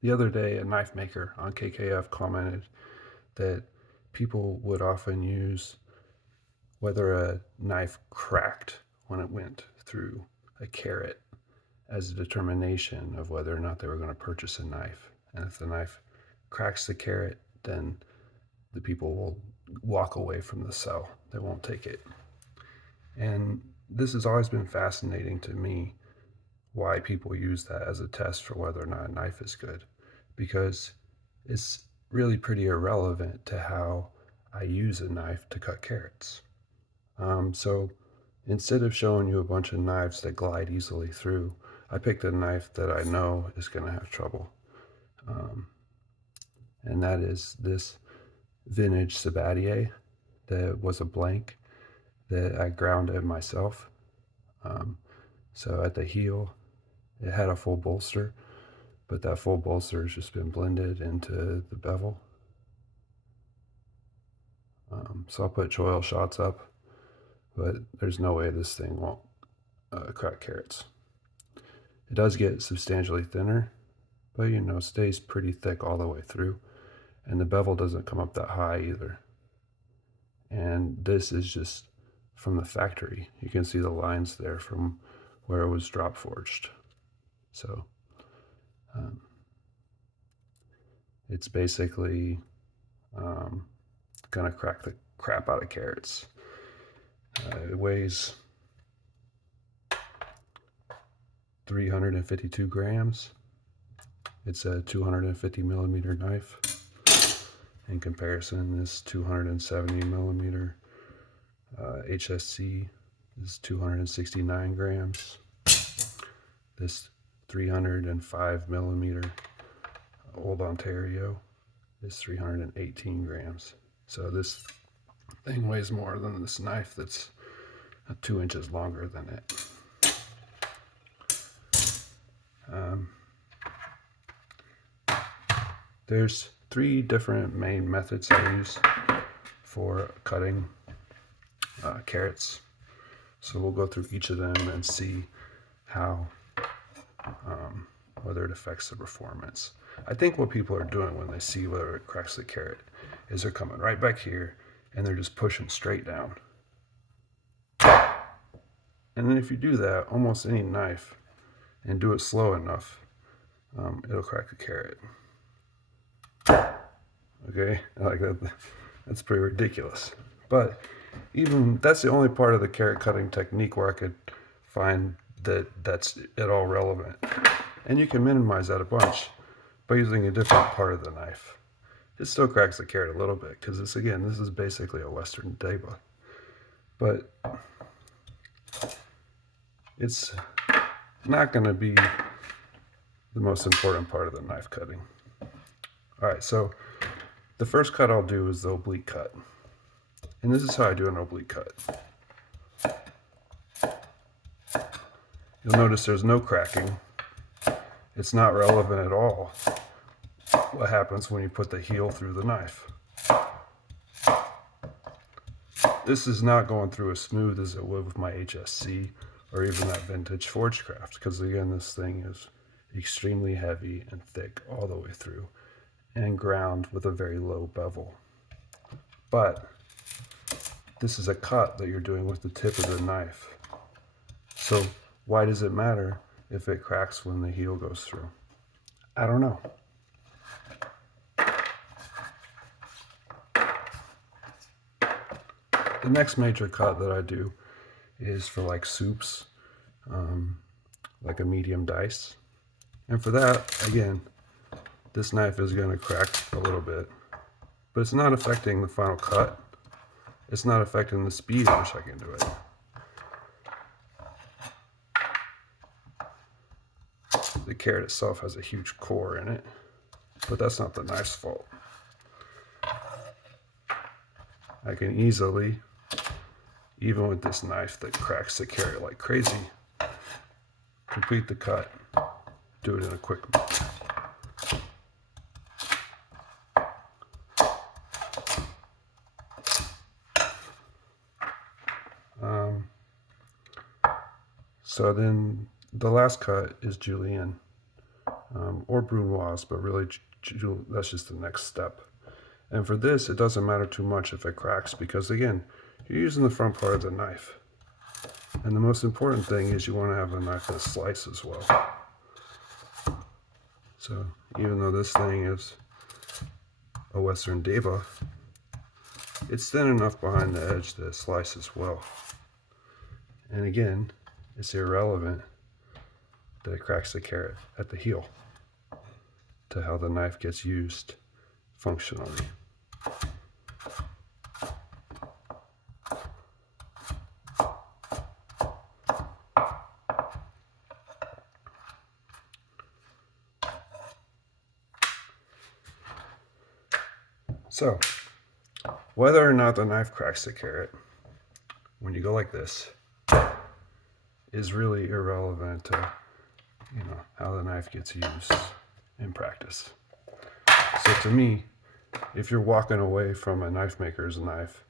The other day, a knife maker on KKF commented that people would often use whether a knife cracked when it went through a carrot as a determination of whether or not they were going to purchase a knife. And if the knife cracks the carrot, then the people will walk away from the sale. They won't take it. And this has always been fascinating to me, why people use that as a test for whether or not a knife is good, because it's really pretty irrelevant to how I use a knife to cut carrots. So instead of showing you a bunch of knives that glide easily through, I picked a knife that I know is going to have trouble. Um, and that is this vintage Sabatier that was a blank that I grounded myself. Um, so at the heel, it had a full bolster, but that full bolster has just been blended into the bevel. So I'll put choil shots up, but there's no way this thing won't crack carrots. It does get substantially thinner, but stays pretty thick all the way through. And the bevel doesn't come up that high either. And this is just from the factory. You can see the lines there from where it was drop forged. So um, it's basically gonna crack the crap out of carrots. It weighs 352 grams. It's a 250 millimeter knife. In comparison, this 270 millimeter HSC is 269 grams. This 305 millimeter Old Ontario is 318 grams. So this thing weighs more than this knife that's 2 inches longer than it. There's 3 different main methods I use for cutting carrots. So we'll go through each of them and see how, whether it affects the performance. I think what people are doing when they see whether it cracks the carrot is they're coming right back here and they're just pushing straight down. And then if you do that, almost any knife, and do it slow enough, it'll crack the carrot. Okay, like that. That's pretty ridiculous. But even that's the only part of the carrot cutting technique where I could find that that's at all relevant. And you can minimize that a bunch by using a different part of the knife. It still cracks the carrot a little bit because this is basically a Western deba. But it's not going to be the most important part of the knife cutting. All right, so the first cut I'll do is the oblique cut. And this is how I do an oblique cut. You'll notice there's no cracking. It's not relevant at all what happens when you put the heel through the knife. This is not going through as smooth as it would with my HSC or even that vintage Forgecraft, because again, this thing is extremely heavy and thick all the way through and ground with a very low bevel. But this is a cut that you're doing with the tip of the knife. So why does it matter if it cracks when the heel goes through? I don't know. The next major cut that I do is for like soups, like a medium dice. And for that, again, this knife is going to crack a little bit, but it's not affecting the final cut. It's not affecting the speed at which I can do it. The carrot itself has a huge core in it, but that's not the knife's fault. I can easily, even with this knife that cracks the carrot like crazy, complete the cut, do it in a quick so then the last cut is julienne. or brunoise, but really that's just the next step. And for this, it doesn't matter too much if it cracks because, again, you're using the front part of the knife. And the most important thing is you want to have a knife that slices well. So even though this thing is a Western Deba, it's thin enough behind the edge that it slices well. And again, it's irrelevant that it cracks the carrot at the heel to how the knife gets used functionally. So, whether or not the knife cracks the carrot when you go like this is really irrelevant to how the knife gets used in practice. So to me, if you're walking away from a knife maker's knife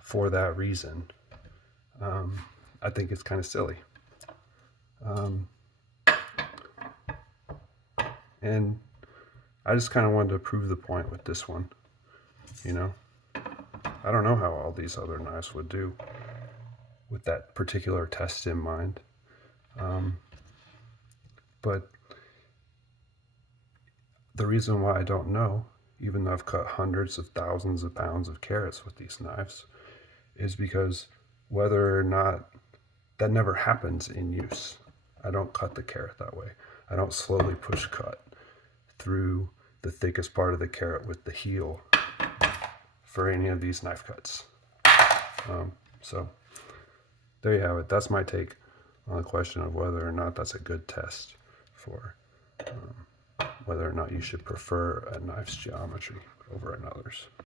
for that reason, I think it's kind of silly. And I just kind of wanted to prove the point with this one. I don't know how all these other knives would do with that particular test in mind. But the reason why I don't know, even though I've cut hundreds of thousands of pounds of carrots with these knives, is because whether or not that never happens in use. I don't cut the carrot that way. I don't slowly push cut through the thickest part of the carrot with the heel for any of these knife cuts. So there you have it. That's my take on the question of whether or not that's a good test for whether or not you should prefer a knife's geometry over another's.